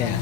Yeah.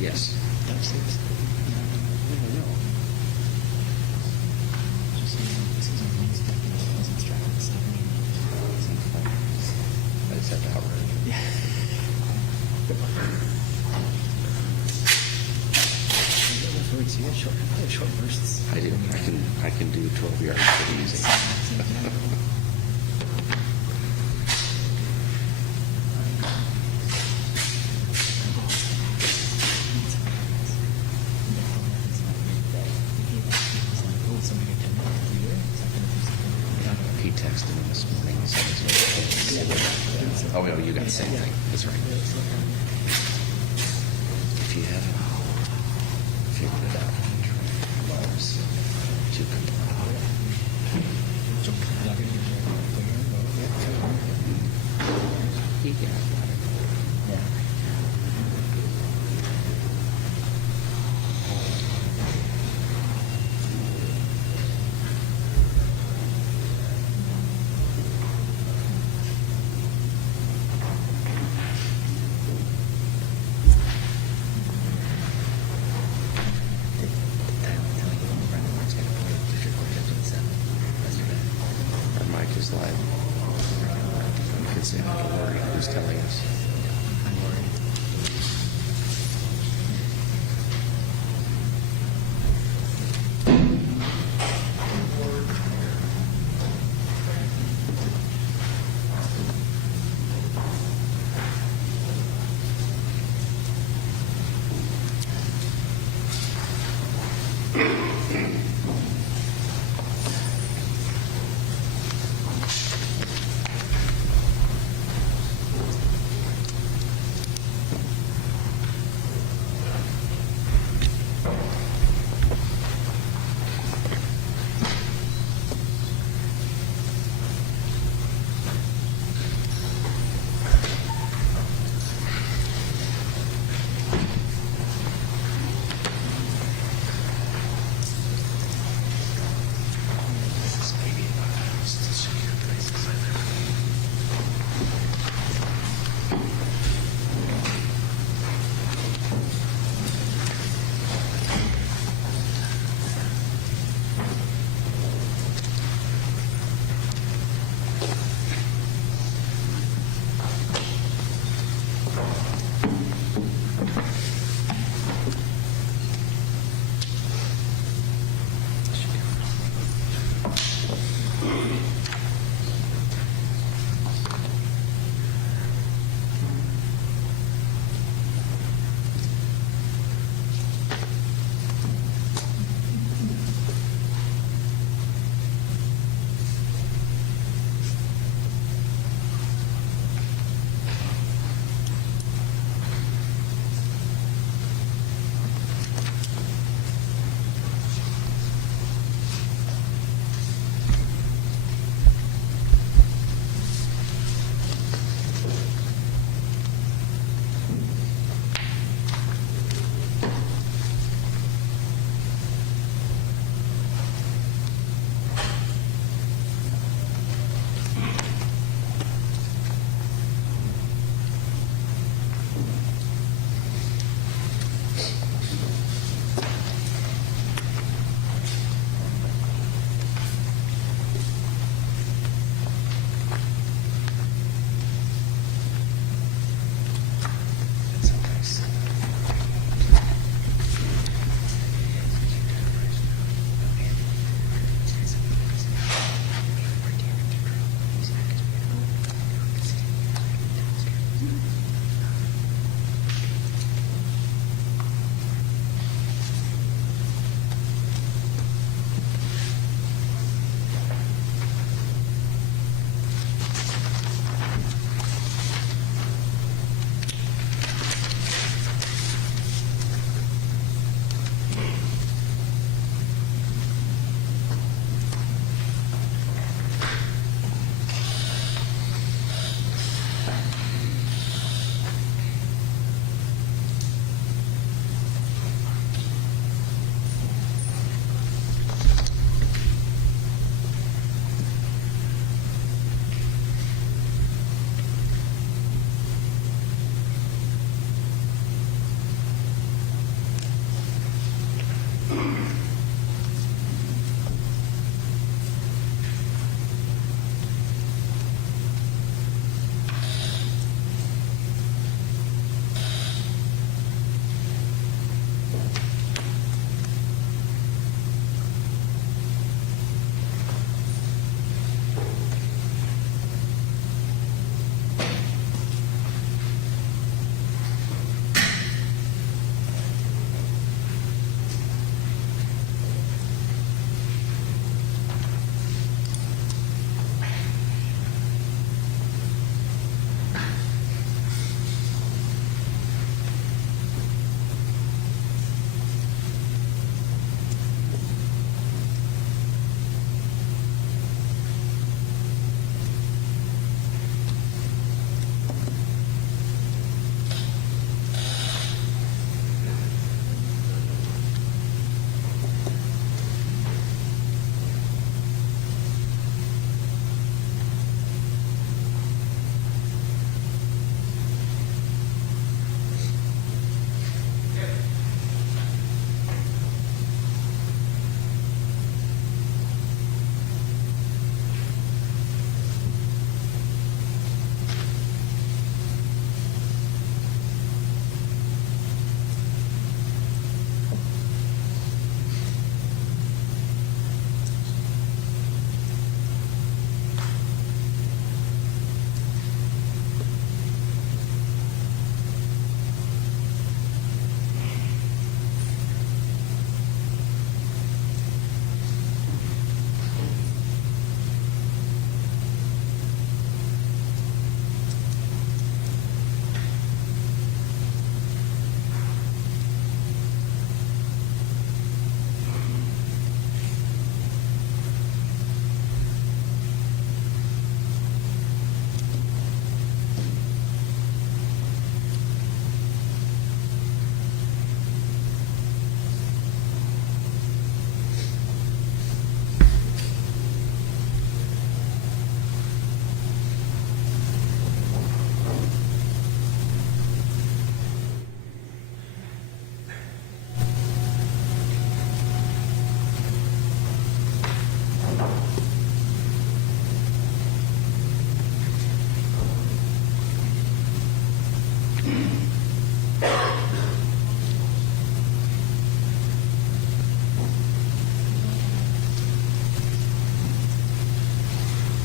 Yes. I just have to outrun you. You got short bursts. I do. I can do 12 yards pretty easy. He texted me this morning. He said he's oh, well, you got the same thing. That's right. If you haven't figured it out, loves to comply. He got it. Yeah. Our mic is live. You can say not to worry. Who's telling us? I'm worried.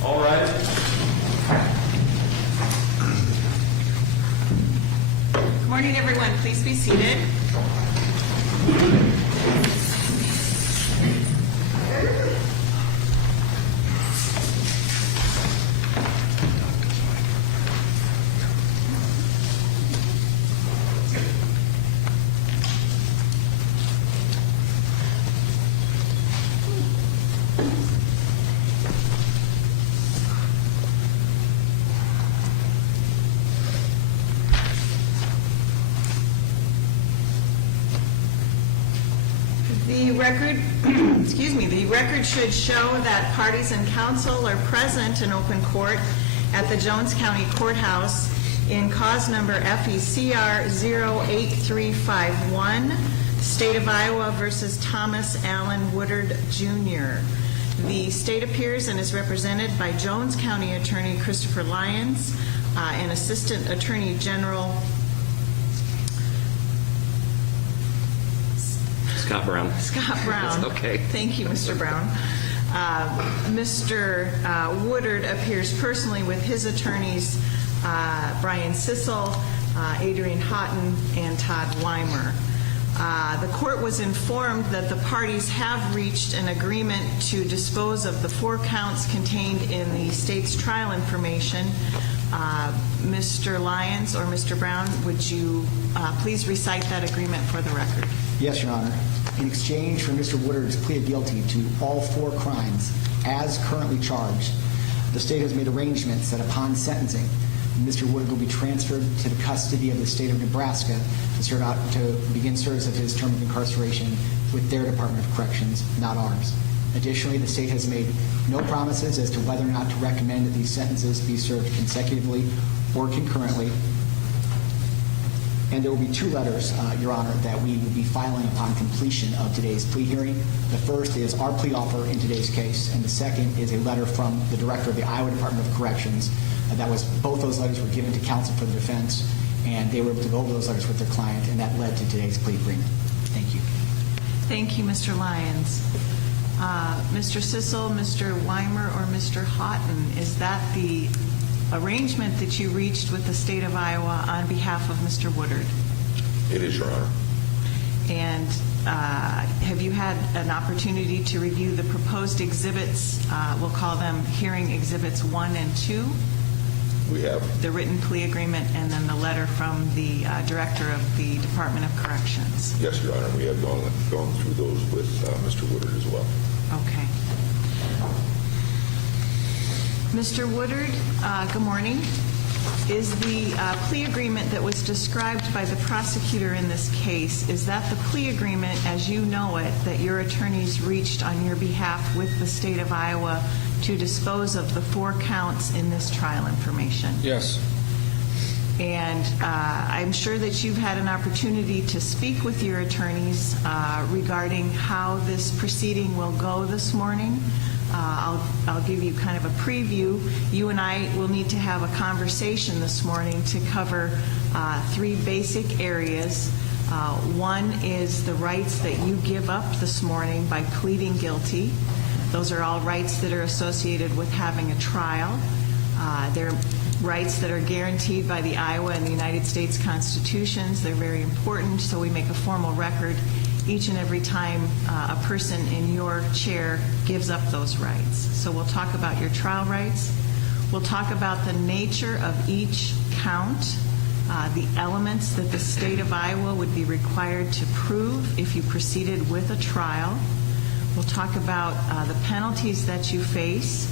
All right. Good morning, everyone. Please be seated. The record should show that parties and counsel are present in open court at the Jones County Courthouse in cause number FECR 08351, State of Iowa versus Thomas Allen Woodard Jr. The state appears and is represented by Jones County Attorney Christopher Lyons and Assistant Attorney General Scott Brown. Scott Brown. That's okay. Thank you, Mr. Brown. Mr. Woodard appears personally with his attorneys, Brian Sissel, Adrian Houghton, and Todd Weimer. The court was informed that the parties have reached an agreement to dispose of the 4 counts contained in the state's trial information. Mr. Lyons or Mr. Brown, would you please recite that agreement for the record? Yes, Your Honor. In exchange for Mr. Woodard's plea of guilty to all 4 crimes as currently charged, the state has made arrangements that upon sentencing, Mr. Woodard will be transferred to the custody of the state of Nebraska to begin service of his term of incarceration with their Department of Corrections, not ours. Additionally, the state has made no promises as to whether or not to recommend that these sentences be served consecutively or concurrently. And there will be 2 letters, Your Honor, that we will be filing upon completion of today's plea hearing. The first is our plea offer in today's case, and the second is a letter from the Director of the Iowa Department of Corrections. Both those letters were given to counsel for the defense, and they were able to go over those letters with their client, and that led to today's plea agreement. Thank you. Thank you, Mr. Lyons. Mr. Sissel, Mr. Weimer, or Mr. Houghton, is that the arrangement that you reached with the state of Iowa on behalf of Mr. Woodard? It is, Your Honor. And have you had an opportunity to review the proposed exhibits? We'll call them hearing exhibits 1 and 2. We have. The written plea agreement and then the letter from the director of the Department of Corrections. Yes, Your Honor. We have gone through those with Mr. Woodard as well. Okay. Mr. Woodard, good morning. Is the plea agreement that was described by the prosecutor in this case, is that the plea agreement as you know it that your attorneys reached on your behalf with the state of Iowa to dispose of the 4 counts in this trial information? Yes. And I'm sure that you've had an opportunity to speak with your attorneys regarding how this proceeding will go this morning. I'll give you kind of a preview. You and I will need to have a conversation this morning to cover 3 basic areas. One is the rights that you give up this morning by pleading guilty. Those are all rights that are associated with having a trial. They're rights that are guaranteed by the Iowa and the United States Constitutions. They're very important, so we make a formal record each and every time a person in your chair gives up those rights. So we'll talk about your trial rights. We'll talk about the nature of each count, the elements that the state of Iowa would be required to prove if you proceeded with a trial. We'll talk about the penalties that you face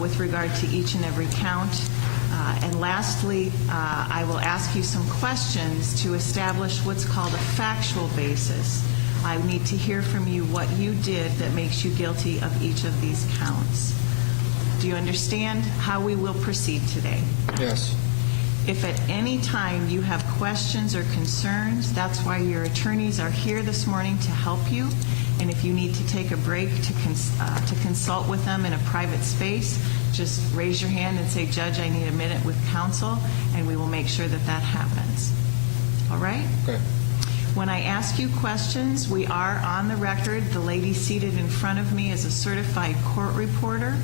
with regard to each and every count. And lastly, I will ask you some questions to establish what's called a factual basis. I need to hear from you what you did that makes you guilty of each of these counts. Do you understand how we will proceed today? Yes. If at any time you have questions or concerns, that's why your attorneys are here this morning to help you. And if you need to take a break to consult with them in a private space, just raise your hand and say, Judge, I need a minute with counsel, and we will make sure that that happens. All right? Okay. When I ask you questions, we are on the record. The lady seated in front of me is a certified court reporter.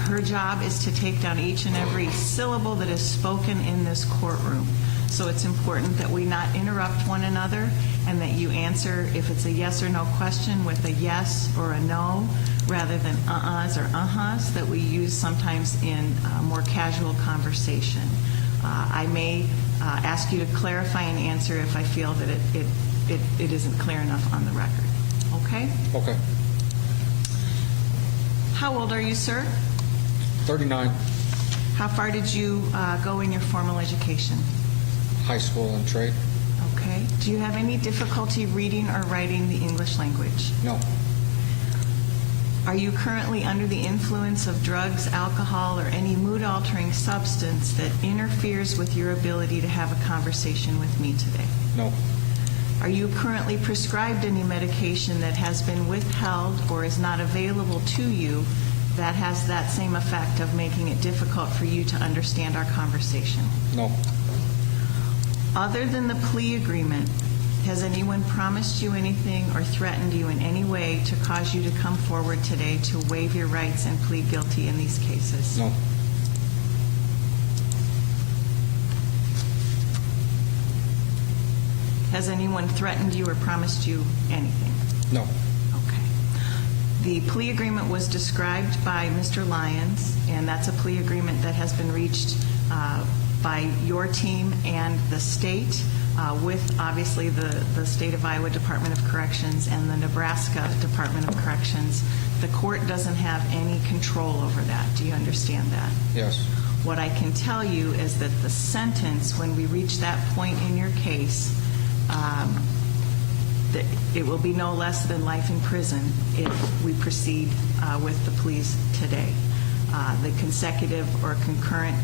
Her job is to take down each and every syllable that is spoken in this courtroom. So it's important that we not interrupt one another and that you answer, if it's a yes or no question, with a yes or a no, rather than uh-uhs or uh-huhs that we use sometimes in more casual conversation. I may ask you to clarify an answer if I feel that it isn't clear enough on the record. Okay? Okay. How old are you, sir? 39, How far did you go in your formal education? high school and trade. Okay. Do you have any difficulty reading or writing the English language? No. Are you currently under the influence of drugs, alcohol, or any mood-altering substance that interferes with your ability to have a conversation with me today? No. Are you currently prescribed any medication that has been withheld or is not available to you that has that same effect of making it difficult for you to understand our conversation? No. Other than the plea agreement, has anyone promised you anything or threatened you in any way to cause you to come forward today to waive your rights and plead guilty in these cases? No. Has anyone threatened you or promised you anything? No. Okay. The plea agreement was described by Mr. Lyons, and that's a plea agreement that has been reached by your team and the state, with obviously the State of Iowa Department of Corrections and the Nebraska Department of Corrections. The court doesn't have any control over that. Do you understand that? Yes. What I can tell you is that the sentence, when we reach that point in your case, that it will be no less than life in prison if we proceed with the pleas today. The consecutive or concurrent,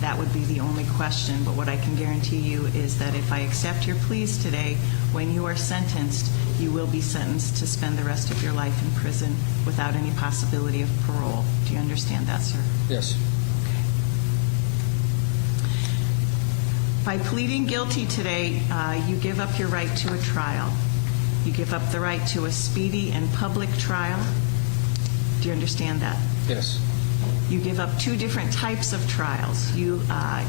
that would be the only question, but what I can guarantee you is that if I accept your pleas today, when you are sentenced, you will be sentenced to spend the rest of your life in prison without any possibility of parole. Do you understand that, sir? Yes. By pleading guilty today, you give up your right to a trial. You give up the right to a speedy and public trial. Do you understand that? Yes. You give up two different types of trials. You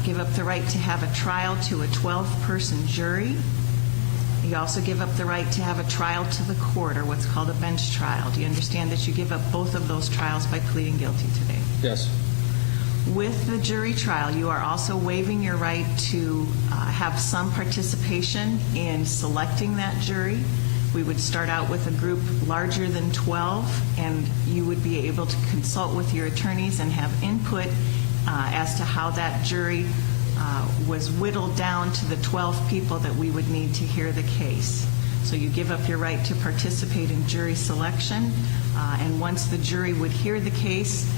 give up the right to have a trial to a 12-person jury. You also give up the right to have a trial to the court, or what's called a bench trial. Do you understand that you give up both of those trials by pleading guilty today? Yes. With the jury trial, you are also waiving your right to have some participation in selecting that jury. We would start out with a group larger than 12, and you would be able to consult with your attorneys and have input as to how that jury was whittled down to the 12 people that we would need to hear the case. So you give up your right to participate in jury selection, and once the jury would hear the case,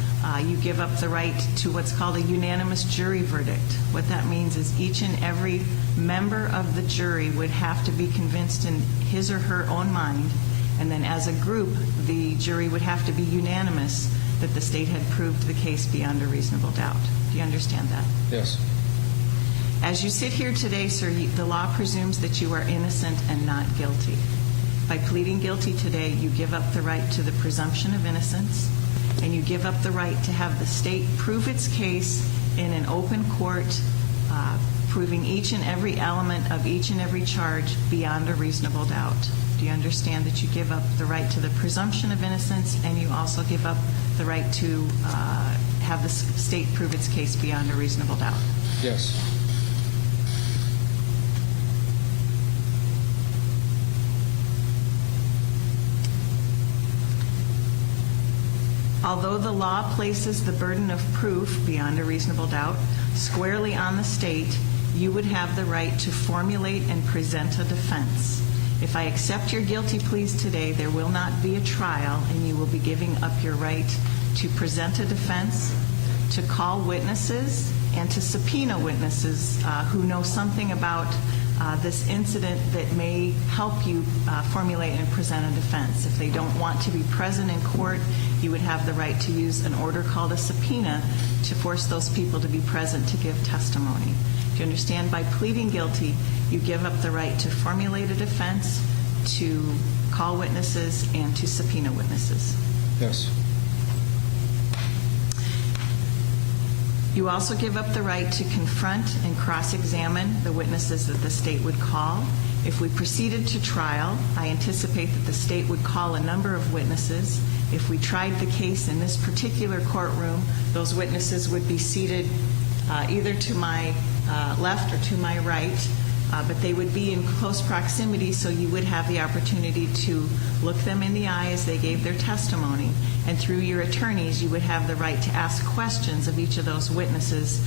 you give up the right to what's called a unanimous jury verdict. What that means is each and every member of the jury would have to be convinced in his or her own mind, and then as a group, the jury would have to be unanimous that the state had proved the case beyond a reasonable doubt. Do you understand that? Yes. As you sit here today, sir, the law presumes that you are innocent and not guilty. By pleading guilty today, you give up the right to the presumption of innocence, and you give up the right to have the state prove its case in an open court, proving each and every element of each and every charge beyond a reasonable doubt. Do you understand that you give up the right to the presumption of innocence, and you also give up the right to have the state prove its case beyond a reasonable doubt? Yes. Although the law places the burden of proof beyond a reasonable doubt squarely on the state, you would have the right to formulate and present a defense. If I accept your guilty pleas today, there will not be a trial, and you will be giving up your right to present a defense, to call witnesses, and to subpoena witnesses who know something about this incident that may help you formulate and present a defense. If they don't want to be present in court, you would have the right to use an order called a subpoena to force those people to be present to give testimony. Do you understand by pleading guilty, you give up the right to formulate a defense, to call witnesses, and to subpoena witnesses? Yes. You also give up the right to confront and cross-examine the witnesses that the state would call. If we proceeded to trial, I anticipate that the state would call a number of witnesses. If we tried the case in this particular courtroom, those witnesses would be seated either to my left or to my right, but they would be in close proximity, so you would have the opportunity to look them in the eye as they gave their testimony. And through your attorneys, you would have the right to ask questions of each of those witnesses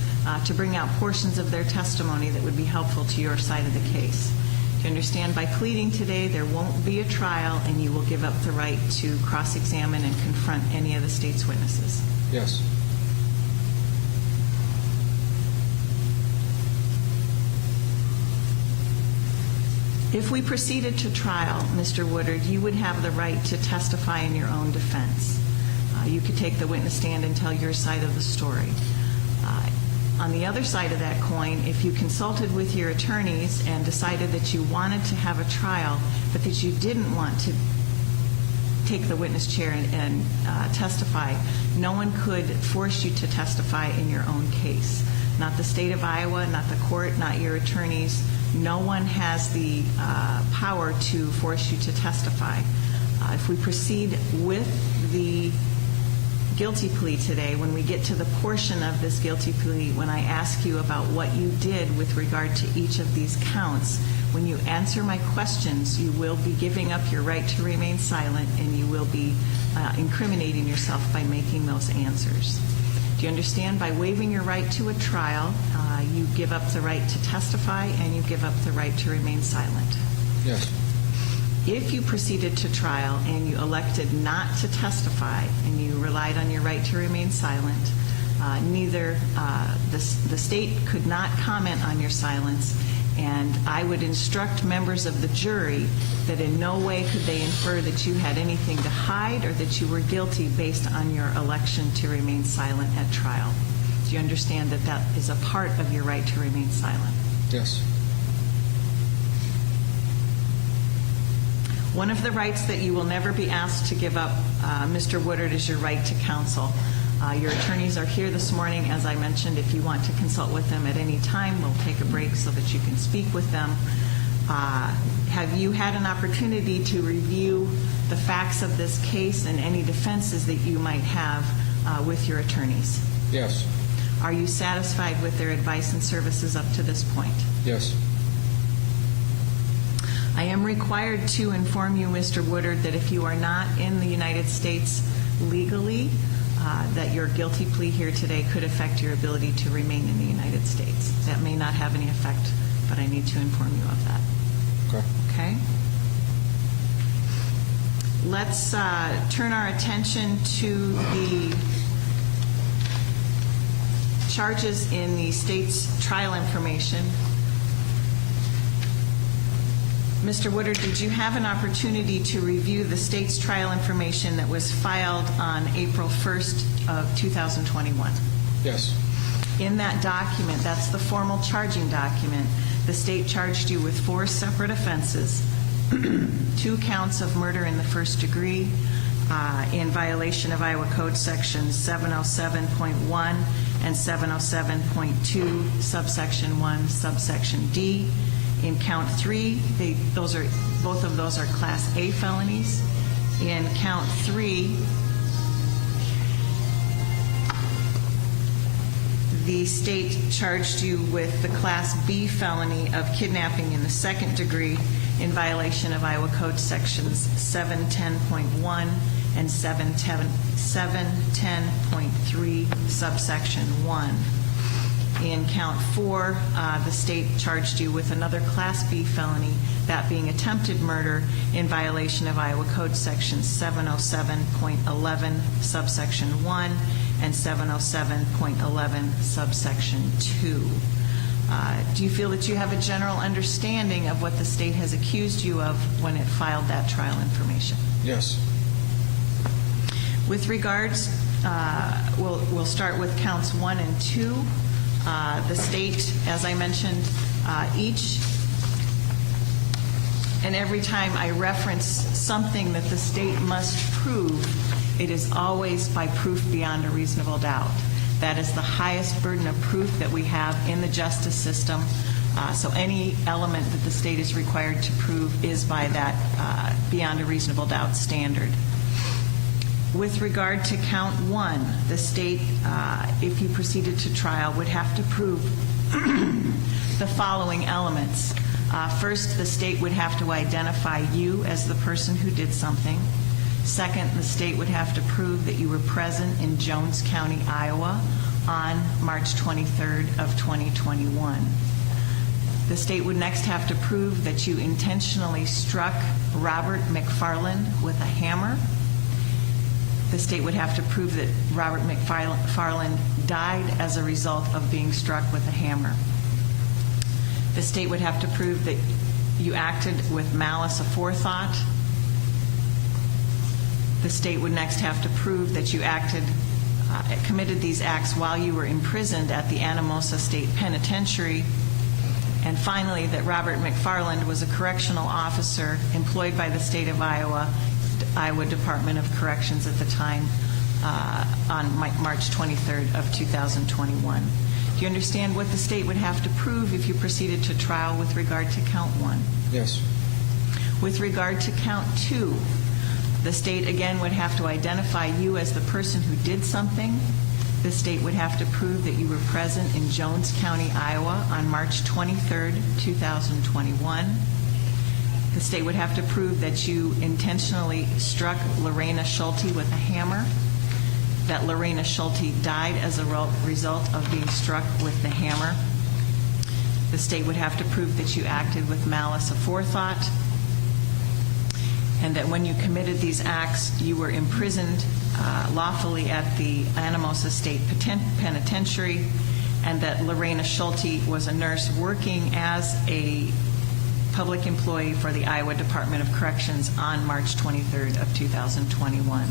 to bring out portions of their testimony that would be helpful to your side of the case. Do you understand by pleading today, there won't be a trial, and you will give up the right to cross-examine and confront any of the state's witnesses? Yes. If we proceeded to trial, Mr. Woodard, you would have the right to testify in your own defense. You could take the witness stand and tell your side of the story. On the other side of that coin, if you consulted with your attorneys and decided that you wanted to have a trial, but that you didn't want to take the witness chair and testify, no one could force you to testify in your own case. Not the state of Iowa, not the court, not your attorneys. No one has the power to force you to testify. If we proceed with the guilty plea today, when we get to the portion of this guilty plea, when I ask you about what you did with regard to each of these counts, when you answer my questions, you will be giving up your right to remain silent, and you will be incriminating yourself by making those answers. Do you understand by waiving your right to a trial, you give up the right to testify and you give up the right to remain silent? Yes. If you proceeded to trial and you elected not to testify and you relied on your right to remain silent, the state could not comment on your silence, and I would instruct members of the jury that in no way could they infer that you had anything to hide or that you were guilty based on your election to remain silent at trial. Do you understand that that is a part of your right to remain silent? Yes. One of the rights that you will never be asked to give up, Mr. Woodard, is your right to counsel. Your attorneys are here this morning. As I mentioned, if you want to consult with them at any time, we'll take a break so that you can speak with them. Have you had an opportunity to review the facts of this case and any defenses that you might have with your attorneys? Yes. Are you satisfied with their advice and services up to this point? Yes. I am required to inform you, Mr. Woodard, that if you are not in the United States legally, that your guilty plea here today could affect your ability to remain in the United States. That may not have any effect, but I need to inform you of that. Okay. Okay? Let's turn our attention to the charges in the state's trial information. Mr. Woodard, did you have an opportunity to review the state's trial information that was filed on April 1st of 2021? Yes. In that document, that's the formal charging document, the state charged you with 4 separate offenses, 2 counts of murder in the first degree in violation of Iowa Code Sections 707.1 and 707.2, subsection 1, subsection D. In count 3, both of those are Class A felonies. In count 3, the state charged you with the Class B felony of kidnapping in the second degree in violation of Iowa Code Sections 710.1 and 710.3, subsection 1. In count 4, the state charged you with another Class B felony, that being attempted murder in violation of Iowa Code Section 707.11, subsection 1, and 707.11, subsection 2. Do you feel that you have a general understanding of what the state has accused you of when it filed that trial information? Yes. With regards, we'll start with counts 1 and 2. The state, as I mentioned, each and every time I reference something that the state must prove, it is always by proof beyond a reasonable doubt. That is the highest burden of proof that we have in the justice system. So any element that the state is required to prove is by that beyond a reasonable doubt standard. With regard to count 1, the state, if you proceeded to trial, would have to prove the following elements. First, the state would have to identify you as the person who did something. Second, the state would have to prove that you were present in Jones County, Iowa on March 23rd of 2021. The state would next have to prove that you intentionally struck Robert McFarland with a hammer. The state would have to prove that Robert McFarland died as a result of being struck with a hammer. The state would have to prove that you acted with malice of forethought. The state would next have to prove that you committed these acts while you were imprisoned at the Anamosa State Penitentiary. And finally, that Robert McFarland was a correctional officer employed by the state of Iowa Department of Corrections at the time on March 23rd of 2021. Do you understand what the state would have to prove if you proceeded to trial with regard to count 1? Yes. With regard to count 2, the state again would have to identify you as the person who did something. The state would have to prove that you were present in Jones County, Iowa on March 23rd, 2021. The state would have to prove that you intentionally struck Lorena Schulte with a hammer, that Lorena Schulte died as a result of being struck with the hammer. The state would have to prove that you acted with malice of forethought, and that when you committed these acts, you were imprisoned lawfully at the Anamosa State Penitentiary, and that Lorena Schulte was a nurse working as a public employee for the Iowa Department of Corrections on March 23rd of 2021.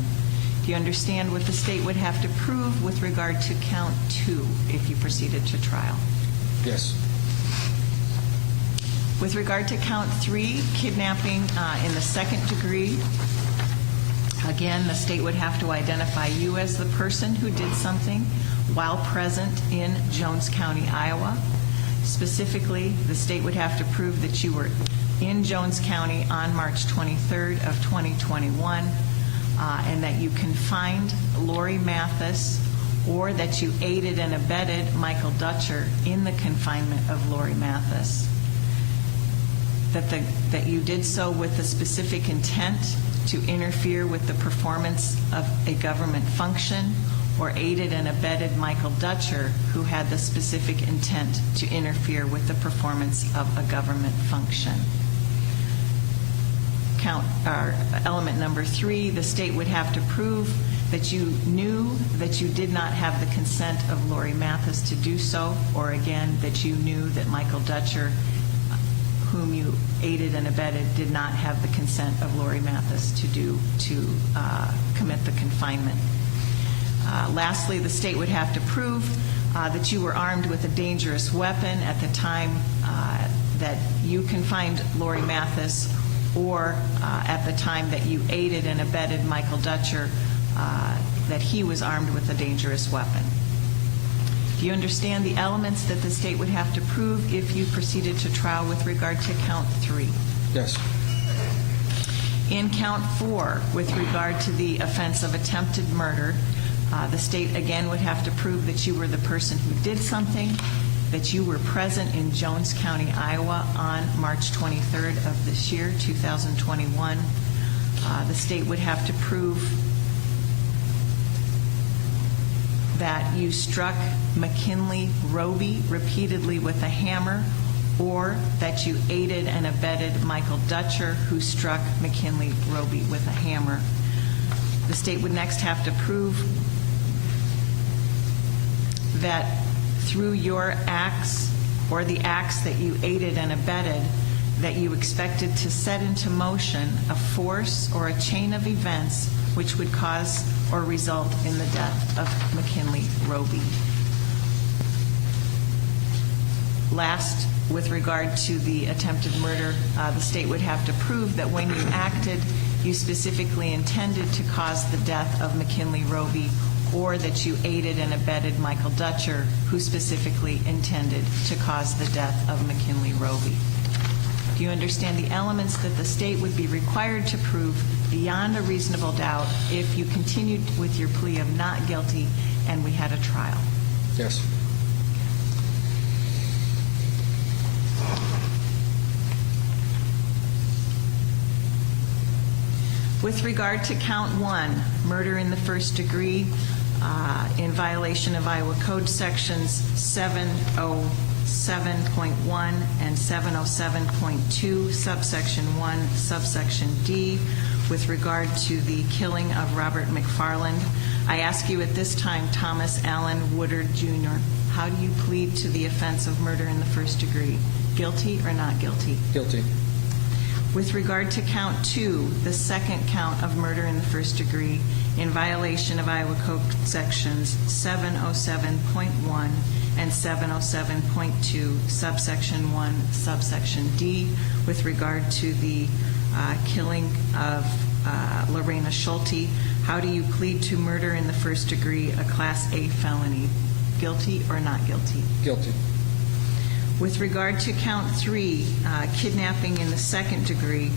Do you understand what the state would have to prove with regard to count 2 if you proceeded to trial? Yes. With regard to count 3, kidnapping in the second degree, again, the state would have to identify you as the person who did something while present in Jones County, Iowa. Specifically, the state would have to prove that you were in Jones County on March 23rd of 2021, and that you confined Lori Mathis, or that you aided and abetted Michael Dutcher in the confinement of Lori Mathis. That you did so with the specific intent to interfere with the performance of a government function, or aided and abetted Michael Dutcher, who had the specific intent to interfere with the performance of a government function. Element number 3, the state would have to prove that you knew that you did not have the consent of Lori Mathis to do so, or again, that you knew that Michael Dutcher, whom you aided and abetted, did not have the consent of Lori Mathis to commit the confinement. Lastly, the state would have to prove that you were armed with a dangerous weapon at the time that you confined Lori Mathis, or at the time that you aided and abetted Michael Dutcher, that he was armed with a dangerous weapon. Do you understand the elements that the state would have to prove if you proceeded to trial with regard to count 3? Yes. In count 4, with regard to the offense of attempted murder, the state again would have to prove that you were the person who did something, that you were present in Jones County, Iowa on March 23rd of this year, 2021. The state would have to prove that you struck McKinley Roby repeatedly with a hammer, or that you aided and abetted Michael Dutcher, who struck McKinley Roby with a hammer. The state would next have to prove that through your acts, or the acts that you aided and abetted, that you expected to set into motion a force or a chain of events which would cause or result in the death of McKinley Roby. last, with regard to the attempted murder, the state would have to prove that when you acted, you specifically intended to cause the death of McKinley Roby, or that you aided and abetted Michael Dutcher, who specifically intended to cause the death of McKinley Roby. Do you understand the elements that the state would be required to prove beyond a reasonable doubt if you continued with your plea of not guilty and we had a trial? Yes. With regard to count 1, murder in the first degree, in violation of Iowa Code Sections 707.1 and 707.2, subsection 1, subsection D, with regard to the killing of Robert McFarland, I ask you at this time, Thomas Allen Woodard, Jr., how do you plead to the offense of murder in the first degree? Guilty or not guilty? Guilty. With regard to count 2, the second count of murder in the first degree, in violation of Iowa Code Sections 707.1 and 707.2, subsection 1, subsection D, with regard to the killing of Lorena Schulte, how do you plead to murder in the first degree, a Class A felony? Guilty or not guilty? Guilty. With regard to count 3, kidnapping in the second degree,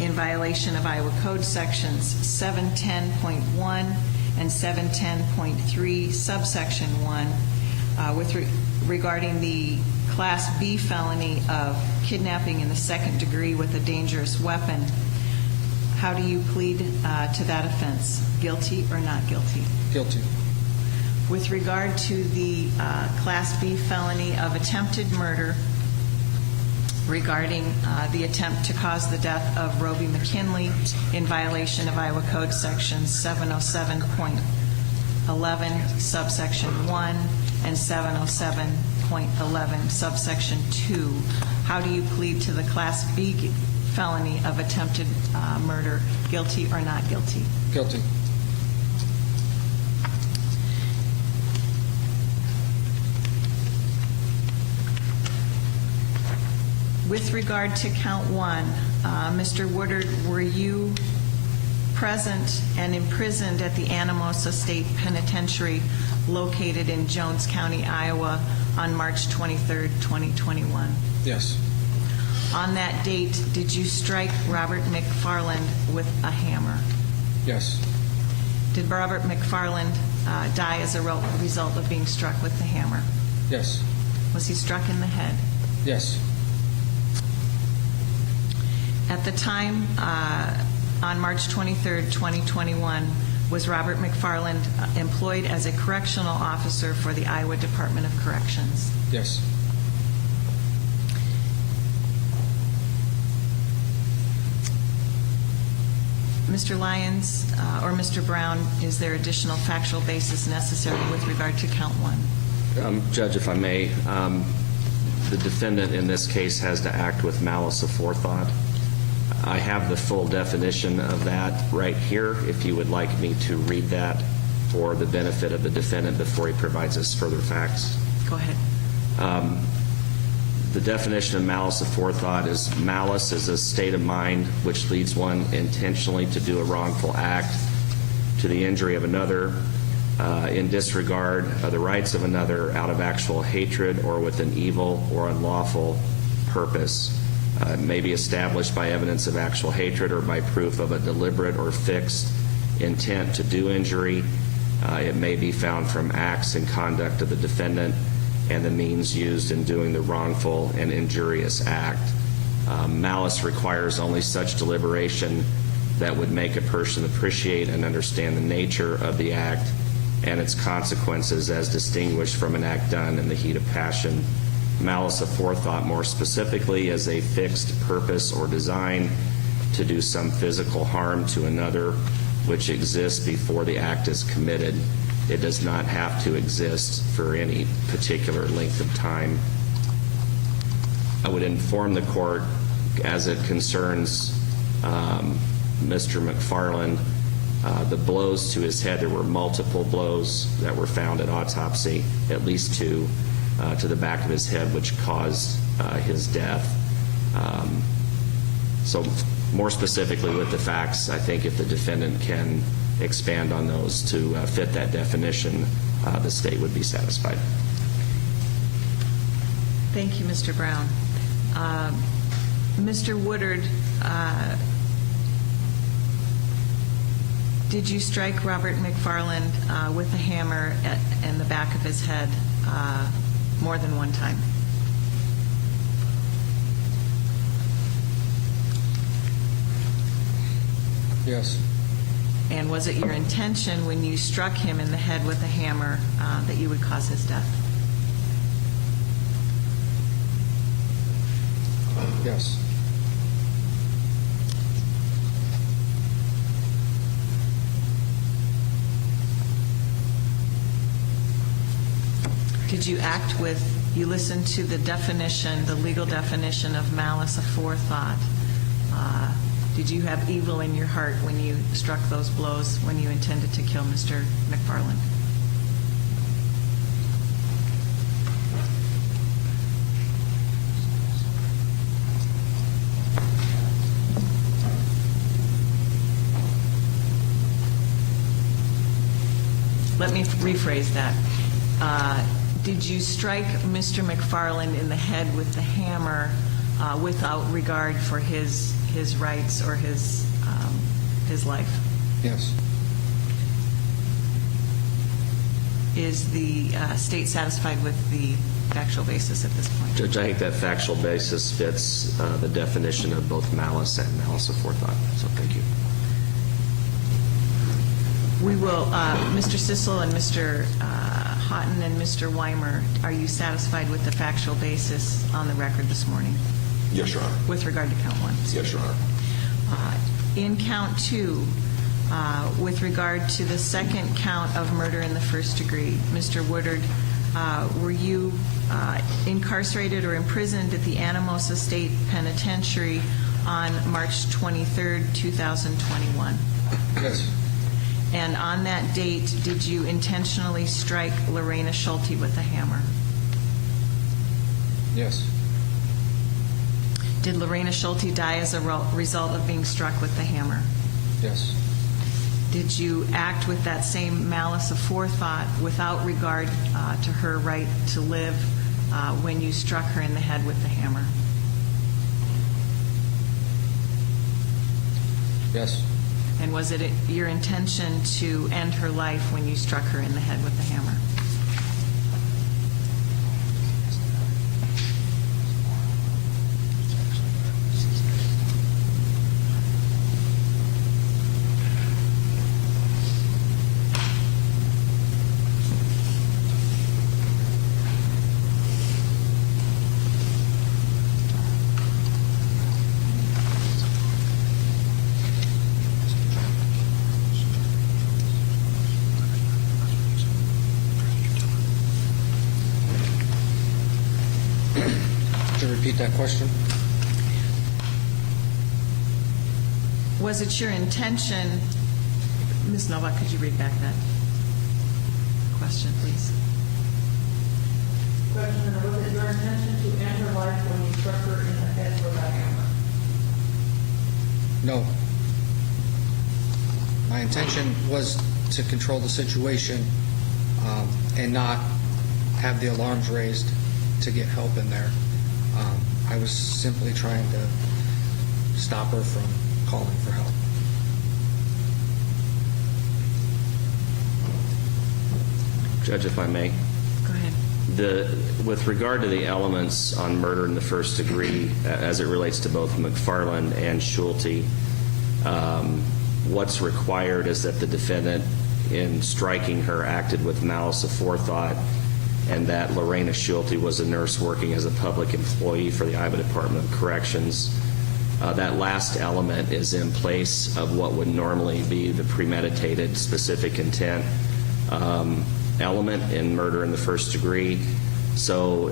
in violation of Iowa Code Sections 710.1 and 710.3, subsection 1, regarding the Class B felony of kidnapping in the second degree with a dangerous weapon, how do you plead to that offense? Guilty or not guilty? Guilty. With regard to the Class B felony of attempted murder regarding the attempt to cause the death of Roby McKinley in violation of Iowa Code Section 707.11, subsection 1, and 707.11, subsection 2, how do you plead to the Class B felony of attempted murder? Guilty or not guilty? Guilty. With regard to count 1, Mr. Woodard, were you present and imprisoned at the Anamosa State Penitentiary located in Jones County, Iowa on March 23rd, 2021? Yes. On that date, did you strike Robert McFarland with a hammer? Yes. Did Robert McFarland die as a result of being struck with the hammer? Yes. Was he struck in the head? Yes. At the time, on March 23rd, 2021, was Robert McFarland employed as a correctional officer for the Iowa Department of Corrections? Yes. Mr. Lyons or Mr. Brown, is there additional factual basis necessary with regard to count 1? Judge, if I may, the defendant in this case has to act with malice of forethought. I have the full definition of that right here, if you would like me to read that for the benefit of the defendant before he provides us further facts. Go ahead. The definition of malice of forethought is malice is a state of mind which leads one intentionally to do a wrongful act to the injury of another, in disregard of the rights of another, out of actual hatred or with an evil or unlawful purpose. It may be established by evidence of actual hatred or by proof of a deliberate or fixed intent to do injury. It may be found from acts and conduct of the defendant and the means used in doing the wrongful and injurious act. Malice requires only such deliberation that would make a person appreciate and understand the nature of the act and its consequences as distinguished from an act done in the heat of passion. Malice of forethought, more specifically, is a fixed purpose or design to do some physical harm to another which exists before the act is committed. It does not have to exist for any particular length of time. I would inform the court, as it concerns Mr. McFarland, the blows to his head, there were multiple blows that were found at autopsy, at least 2. to the back of his head, which caused his death. So more specifically with the facts, I think if the defendant can expand on those to fit that definition, the state would be satisfied. Thank you, Mr. Brown. Mr. Woodard, did you strike Robert McFarland with a hammer in the back of his head more than one time? Yes. And was it your intention when you struck him in the head with a hammer that you would cause his death? Yes. Did you act with, you listened to the definition, the legal definition of malice of forethought. Did you have evil in your heart when you struck those blows when you intended to kill Mr. McFarland? Let me rephrase that. Did you strike Mr. McFarland in the head with the hammer without regard for his rights or his life? Yes. Is the state satisfied with the factual basis at this point? Judge, I think that factual basis fits the definition of both malice and malice of forethought. So thank you. We will, Mr. Sissel and Mr. Houghton and Mr. Weimer, are you satisfied with the factual basis on the record this morning Yes, Your Honor. with regard to count one? Yes, Your Honor. In count two, with regard to the second count of murder in the first degree, Mr. Woodard, were you incarcerated or imprisoned at the Anamosa State Penitentiary on March 23rd, 2021? Yes. And on that date, did you intentionally strike Lorena Schulte with a hammer? Yes. Did Lorena Schulte die as a result of being struck with the hammer? Yes. Did you act with that same malice of forethought without regard to her right to live when you struck her in the head with the hammer? Yes. And was it your intention to end her life when you struck her in the head with the hammer? To repeat that question? Was it your intention, Ms. Novak, could you read back that question, please? Question, was it your intention to end her life when you struck her in the head with a hammer? No. My intention was to control the situation and not have the alarms raised to get help in there. I was simply trying to stop her from calling for help. Judge, if I may. Go ahead. With regard to the elements on murder in the first degree, as it relates to both McFarland and Schulte, what's required is that the defendant, in striking her, acted with malice of forethought, and that Lorena Schulte was a nurse working as a public employee for the Iowa Department of Corrections. That last element is in place of what would normally be the premeditated specific intent element in murder in the first degree. So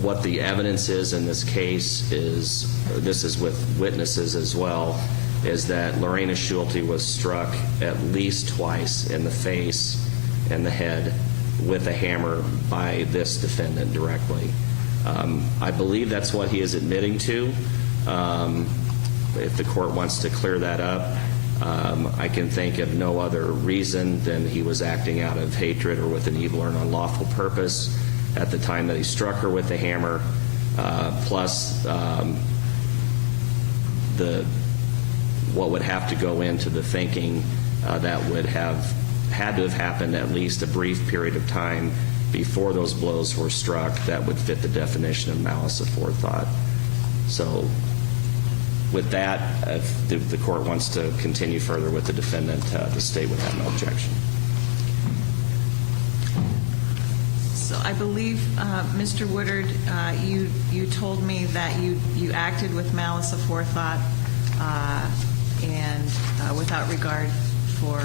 what the evidence is in this case is, this is with witnesses as well, is that Lorena Schulte was struck at least twice in the face and the head with a hammer by this defendant directly. I believe that's what he is admitting to. If the court wants to clear that up, I can think of no other reason than he was acting out of hatred or with an evil or an unlawful purpose at the time that he struck her with the hammer, plus what would have to go into the thinking that would have had to have happened at least a brief period of time before those blows were struck that would fit the definition of malice of forethought. So with that, if the court wants to continue further with the defendant, the state would have no objection. So I believe, Mr. Woodard, you told me that you acted with malice of forethought and without regard for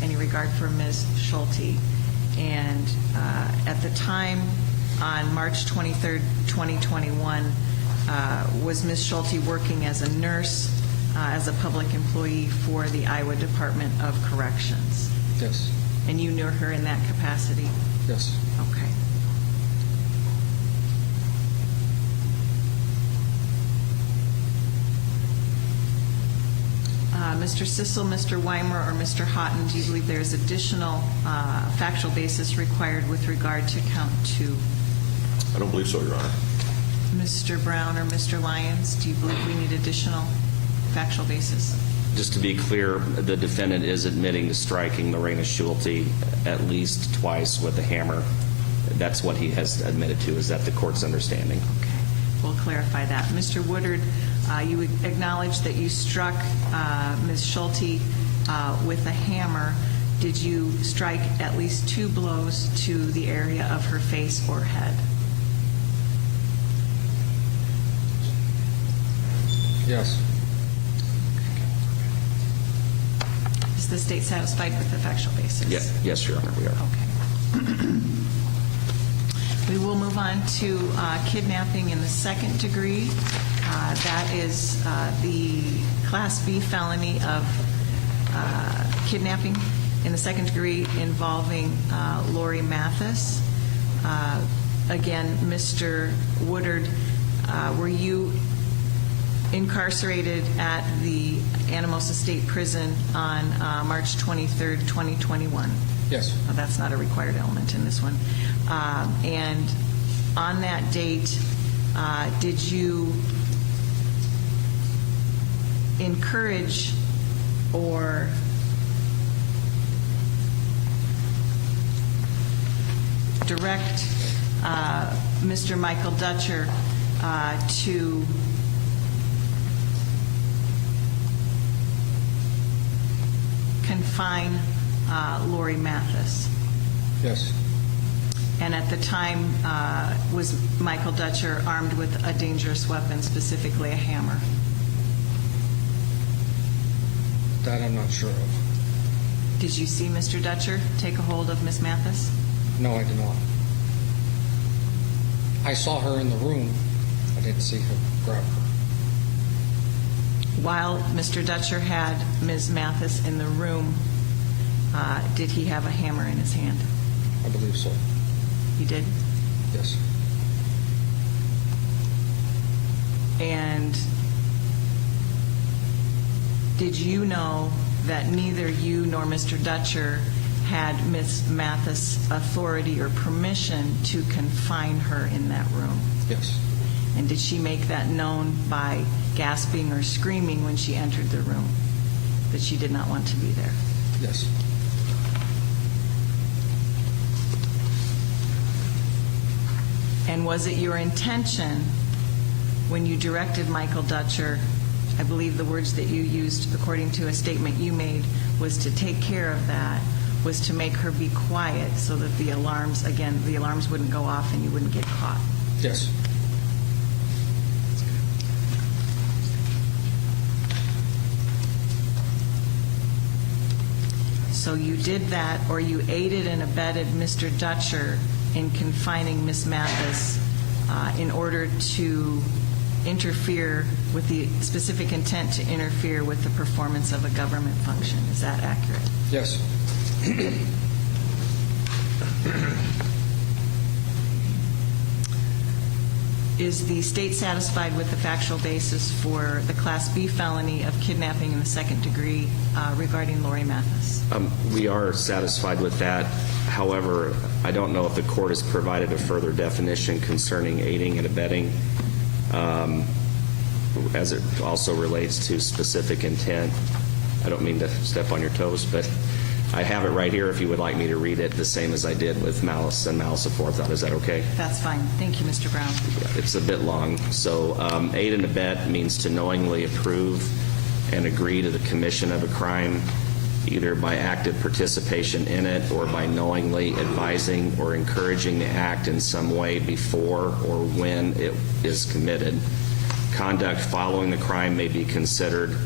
any regard for Ms. Schulte. And at the time, on March 23rd, 2021, was Ms. Schulte working as a nurse, as a public employee for the Iowa Department of Corrections? Yes. And you knew her in that capacity? Yes. Okay. Mr. Sissel, Mr. Weimer, or Mr. Houghton, do you believe there is additional factual basis required with regard to count 2? I don't believe so, Your Honor. Mr. Brown or Mr. Lyons, do you believe we need additional factual basis? Just to be clear, the defendant is admitting to striking Lorena Schulte at least twice with a hammer. That's what he has admitted to. Is that the court's understanding? Okay, we'll clarify that. Mr. Woodard, you would acknowledge that you struck Ms. Schulte with a hammer. Did you strike at least 2 blows to the area of her face or head? Yes. Is the state satisfied with the factual basis? Yes, Your Honor, we are. Okay. We will move on to kidnapping in the second degree. That is the Class B felony of kidnapping in the second degree involving Lori Mathis. Again, Mr. Woodard, were you incarcerated at the Anamosa State Prison on March 23rd, 2021? Yes. Well, that's not a required element in this one. And on that date, did you encourage or direct Mr. Michael Dutcher to confine Lori Mathis? Yes. And at the time, was Michael Dutcher armed with a dangerous weapon, specifically a hammer? That I'm not sure of. Did you see Mr. Dutcher take a hold of Miss Mathis? No, I did not. I saw her in the room. I didn't see her grab her. While Mr. Dutcher had Ms. Mathis in the room, did he have a hammer in his hand? I believe so. He did? Yes. And did you know that neither you nor Mr. Dutcher had Ms. Mathis' authority or permission to confine her in that room? Yes. And did she make that known by gasping or screaming when she entered the room, that she did not want to be there? Yes. And was it your intention when you directed Michael Dutcher, I believe the words that you used according to a statement you made was to take care of that, was to make her be quiet so that the alarms, again, the alarms wouldn't go off and you wouldn't get caught? Yes. So you did that, or you aided and abetted Mr. Dutcher in confining Miss Mathis in order to interfere with the specific intent to interfere with the performance of a government function. Is that accurate? Yes. Is the state satisfied with the factual basis for the Class B felony of kidnapping in the second degree regarding Lori Mathis? We are satisfied with that. However, I don't know if the court has provided a further definition concerning aiding and abetting, as it also relates to specific intent. I don't mean to step on your toes, but I have it right here if you would like me to read it the same as I did with malice and malice of forethought. Is that okay? That's fine. Thank you, Mr. Brown. It's a bit long. So aid and abet means to knowingly approve and agree to the commission of a crime, either by active participation in it or by knowingly advising or encouraging the act in some way before or when it is committed. Conduct following the crime may be considered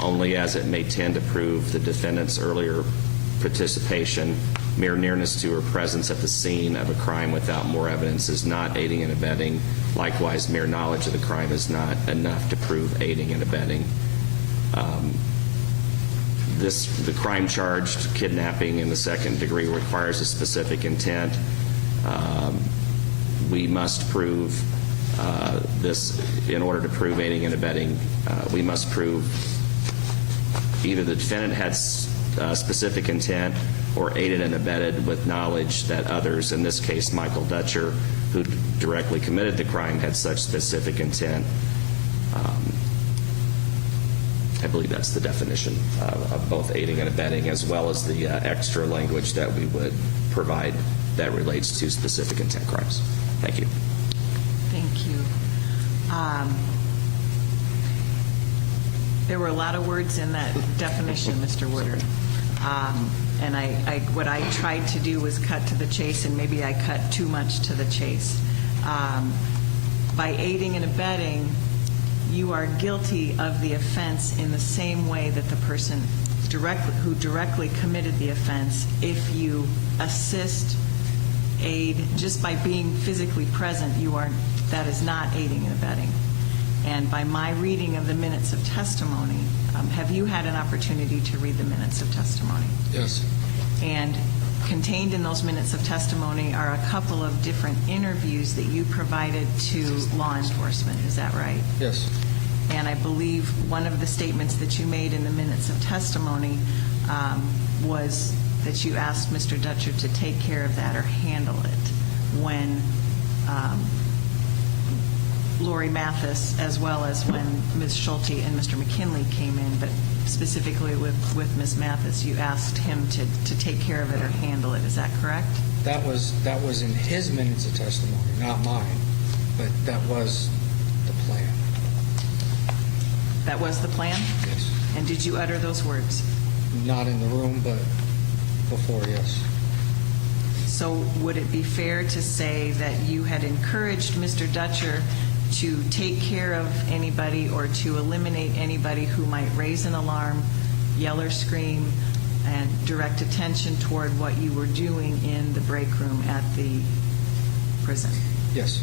only as it may tend to prove the defendant's earlier participation. Mere nearness to or presence at the scene of a crime without more evidence is not aiding and abetting. Likewise, mere knowledge of the crime is not enough to prove aiding and abetting. The crime charged, kidnapping in the second degree, requires a specific intent. We must prove this in order to prove aiding and abetting. We must prove either the defendant had specific intent or aided and abetted with knowledge that others, in this case Michael Dutcher, who directly committed the crime, had such specific intent. I believe that's the definition of both aiding and abetting, as well as the extra language that we would provide that relates to specific intent crimes. Thank you. Thank you. There were a lot of words in that definition, Mr. Woodard. And what I tried to do was cut to the chase, and maybe I cut too much to the chase. By aiding and abetting, you are guilty of the offense in the same way that the person who directly committed the offense. If you assist, aid, just by being physically present, that is not aiding and abetting. And by my reading of the minutes of testimony, have you had an opportunity to read the minutes of testimony? Yes. And contained in those minutes of testimony are a couple of different interviews that you provided to law enforcement. Is that right? Yes. And I believe one of the statements that you made in the minutes of testimony was that you asked Mr. Dutcher to take care of that or handle it when Lori Mathis, as well as when Ms. Schulte and Mr. McKinley came in, but specifically with Ms. Mathis, you asked him to take care of it or handle it. Is that correct? That was in his minutes of testimony, not mine, but that was the plan. That was the plan? Yes. And did you utter those words? Not in the room, but before, yes. So would it be fair to say that you had encouraged Mr. Dutcher to take care of anybody or to eliminate anybody who might raise an alarm, yell or scream, and direct attention toward what you were doing in the break room at the prison? Yes.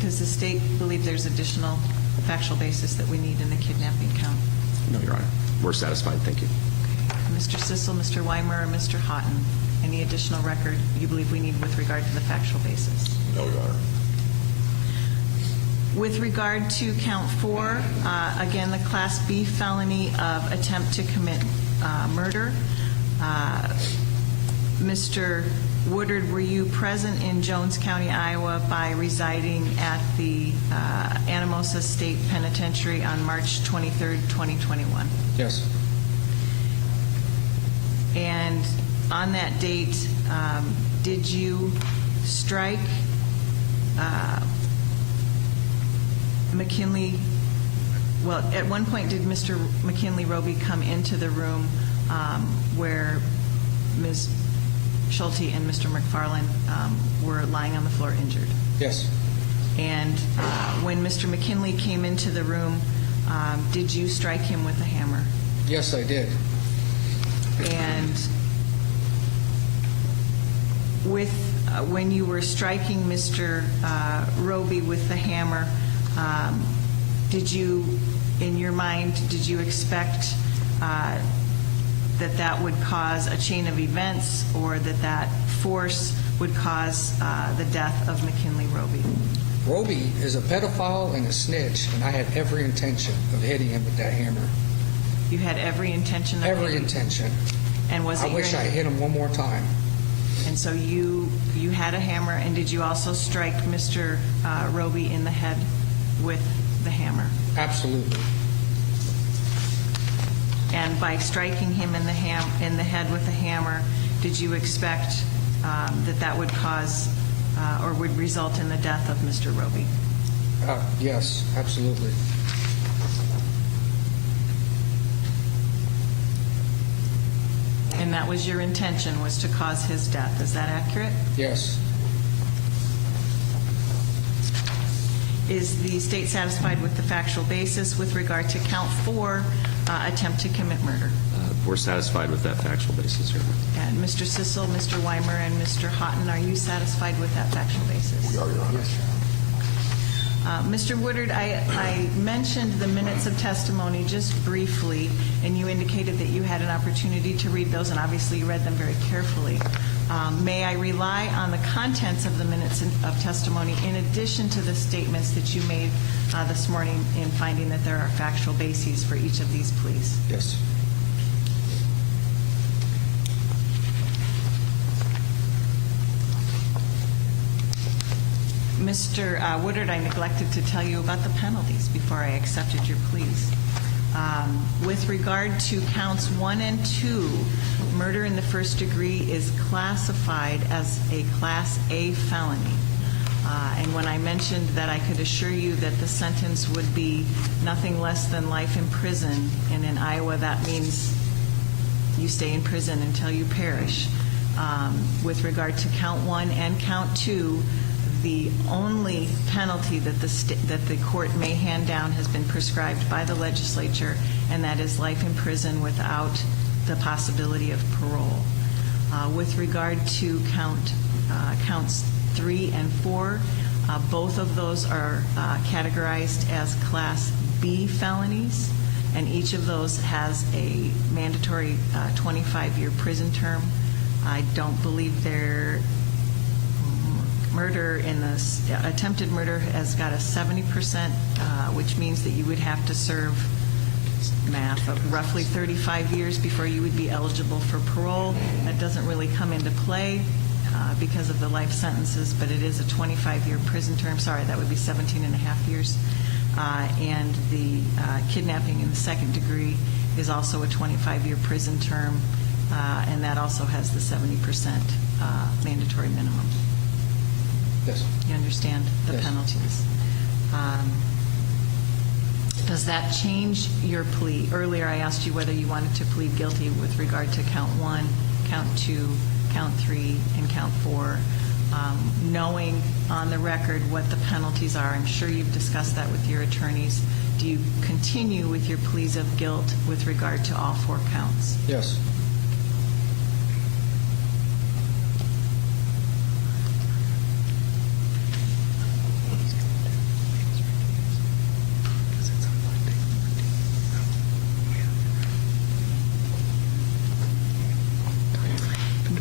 Does the state believe there's additional factual basis that we need in the kidnapping count? No, Your Honor. We're satisfied. Thank you. Mr. Sissel, Mr. Weimer, or Mr. Houghton, any additional record you believe we need with regard to the factual basis? No, Your Honor. With regard to count 4, again, the Class B felony of attempt to commit murder. Mr. Woodard, were you present in Jones County, Iowa by residing at the Anamosa State Penitentiary on March 23rd, 2021? Yes. And on that date, did you strike McKinley? Well, at one point, did Mr. McKinley Roby come into the room where Ms. Schulte and Mr. McFarland were lying on the floor injured. Yes. And when Mr. McKinley came into the room, did you strike him with a hammer? Yes, I did. And when you were striking Mr. Roby with the hammer, did you, in your mind, did you expect that would cause a chain of events, or that force would cause the death of McKinley Roby? Roby is a pedophile and a snitch, and I had every intention of hitting him with that hammer. You had every intention of Every hitting- intention. And was it I wish I hit him one more time. And so you had a hammer, and did you also strike Mr. Roby in the head with the hammer? Absolutely. And by striking him in the head with a hammer, did you expect that would cause or would result in the death of Mr. Roby? Yes, absolutely. And that was your intention, was to cause his death. Is that accurate? Yes. Is the state satisfied with the factual basis with regard to count 4, attempt to commit murder? We're satisfied with that factual basis, Your Honor. And Mr. Sissel, Mr. Weimer, and Mr. Houghton, are you satisfied with that factual basis? We are, Your Honor. Mr. Woodard, I mentioned the minutes of testimony just briefly, and you indicated that you had an opportunity to read those, and obviously you read them very carefully. May I rely on the contents of the minutes of testimony in addition to the statements that you made this morning in finding that there are factual bases for each of these pleas? Yes. Mr. Woodard, I neglected to tell you about the penalties before I accepted your pleas. With regard to counts 1 and 2, murder in the first degree is classified as a Class A felony. And when I mentioned that I could assure you that the sentence would be nothing less than life in prison, and in Iowa that means you stay in prison until you perish. With regard to count 1 and count 2, the only penalty that the court may hand down has been prescribed by the legislature, and that is life in prison without the possibility of parole. With regard to counts 3 and 4, both of those are categorized as Class B felonies, and each of those has a mandatory 25-year prison term. I don't believe their murder in this attempted murder has got a 70%, which means that you would have to serve math of roughly 35 years before you would be eligible for parole. That doesn't really come into play because of the life sentences, but it is a 25-year prison term. Sorry, that would be 17 and a half years. And the kidnapping in the second degree is also a 25-year prison term, and that also has the 70% mandatory minimum. Yes. You understand the Yes. penalties. Does that change your plea? Earlier I asked you whether you wanted to plead guilty with regard to count 1, count 2, count 3, and count 4. Knowing on the record what the penalties are, I'm sure you've discussed that with your attorneys. Do you continue with your pleas of guilt with regard to all 4 counts? Yes.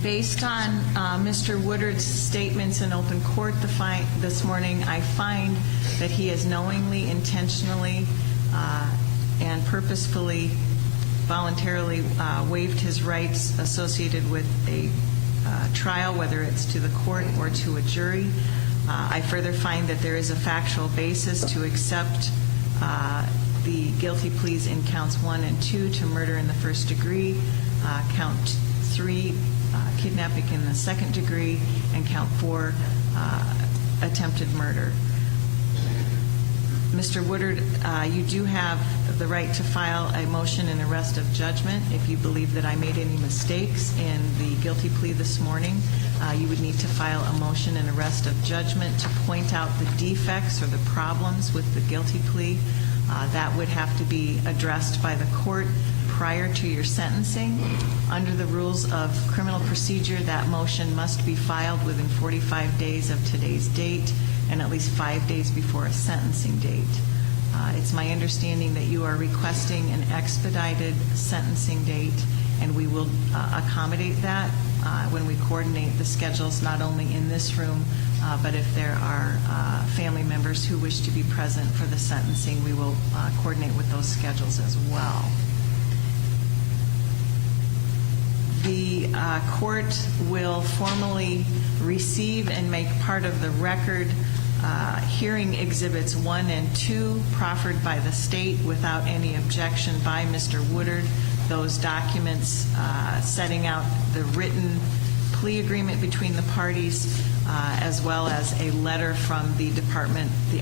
Based on Mr. Woodard's statements in open court this morning, I find that he has knowingly, intentionally, and purposefully, voluntarily waived his rights associated with a trial, whether it's to the court or to a jury. I further find that there is a factual basis to accept the guilty pleas in counts 1 and 2 to murder in the first degree, count 3, kidnapping in the second degree, and count 4, attempted murder. Mr. Woodard, you do have the right to file a motion in arrest of judgment. If you believe that I made any mistakes in the guilty plea this morning, you would need to file a motion in arrest of judgment to point out the defects or the problems with the guilty plea. That would have to be addressed by the court prior to your sentencing. Under the rules of criminal procedure, that motion must be filed within 45 days of today's date and at least 5 days before a sentencing date. It's my understanding that you are requesting an expedited sentencing date, and we will accommodate that when we coordinate the schedules, not only in this room, but if there are family members who wish to be present for the sentencing, we will coordinate with those schedules as well. The court will formally receive and make part of the record hearing exhibits 1 and 2 proffered by the state without any objection by Mr. Woodard. Those documents setting out the written plea agreement between the parties, as well as a letter from the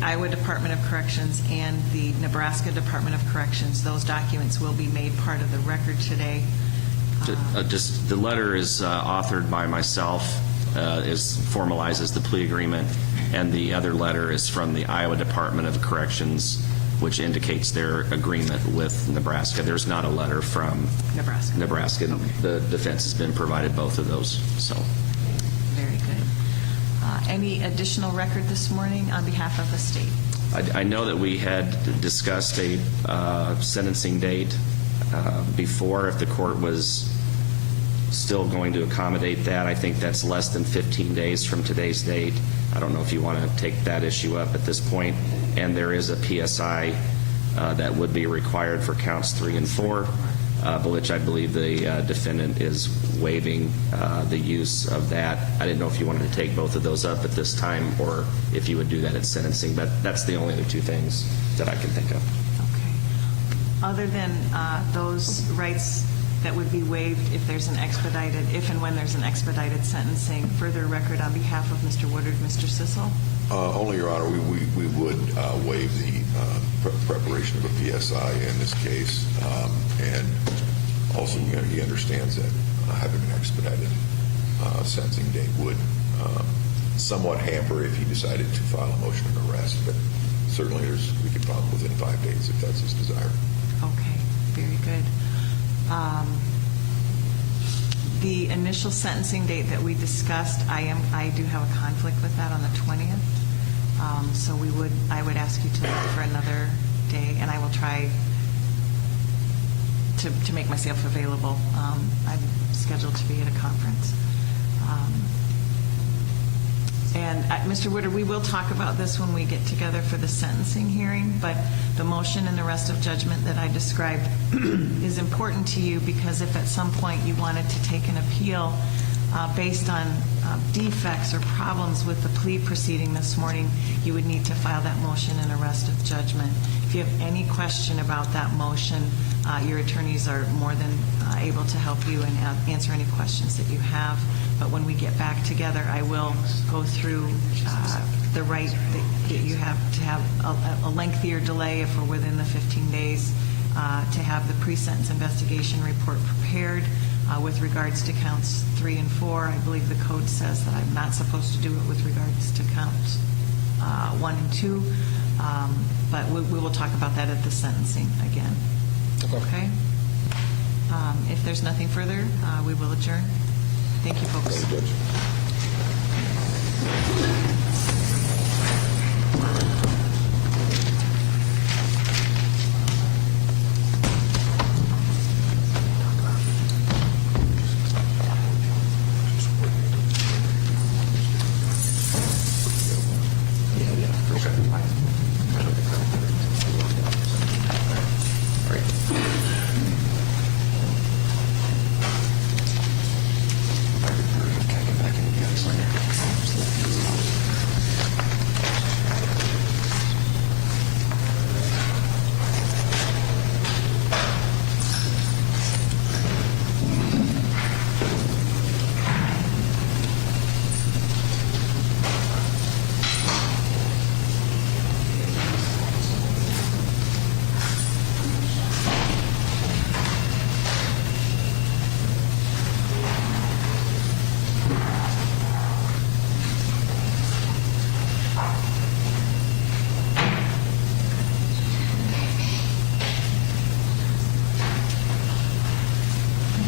Iowa Department of Corrections and the Nebraska Department of Corrections. Those documents will be made part of the record today. Just the letter is authored by myself, formalizes the plea agreement, and the other letter is from the Iowa Department of Corrections, which indicates their agreement with Nebraska. There's not a letter from Nebraska. Okay. The defense has been provided both of those. So, very good. Any additional record this morning on behalf of the state? I know that we had discussed a sentencing date before. If the court was still going to accommodate that, I think that's less than 15 days from today's date. I don't know if you want to take that issue up at this point. And there is a PSI that would be required for counts 3 and 4, but which I believe the defendant is waiving the use of that. I didn't know if you wanted to take both of those up at this time or if you would do that at sentencing, but that's the only other two things that I can think of. Okay. Other than those rights that would be waived if and when there's an expedited sentencing, further record on behalf of Mr. Woodard, Mr. Sissel? Only, Your Honor, we would waive the preparation of a PSI in this case, and also he understands that having an expedited sentencing date would somewhat hamper if he decided to file a motion of arrest, but certainly we could file within 5 days if that's his desire. Okay, very good. The initial sentencing date that we discussed, I do have a conflict with that on the 20th. So I would ask you to look for another day, and I will try to make myself available. I'm scheduled to be at a conference. And Mr. Woodard, we will talk about this when we get together for the sentencing hearing, but the motion and arrest of judgment that I described is important to you because if at some point you wanted to take an appeal based on defects or problems with the plea proceeding this morning, you would need to file that motion and arrest of judgment. If you have any question about that motion, your attorneys are more than able to help you and answer any questions that you have. But when we get back together, I will go through the right that you have to have a lengthier delay if we're within the 15 days to have the pre-sentence investigation report prepared. With regards to counts 3 and 4, I believe the code says that I'm not supposed to do it with regards to counts 1 and 2, but we will talk about that at the sentencing again. Okay? If there's nothing further, we will adjourn. Thank you, folks. Thank you, Judge. Aye.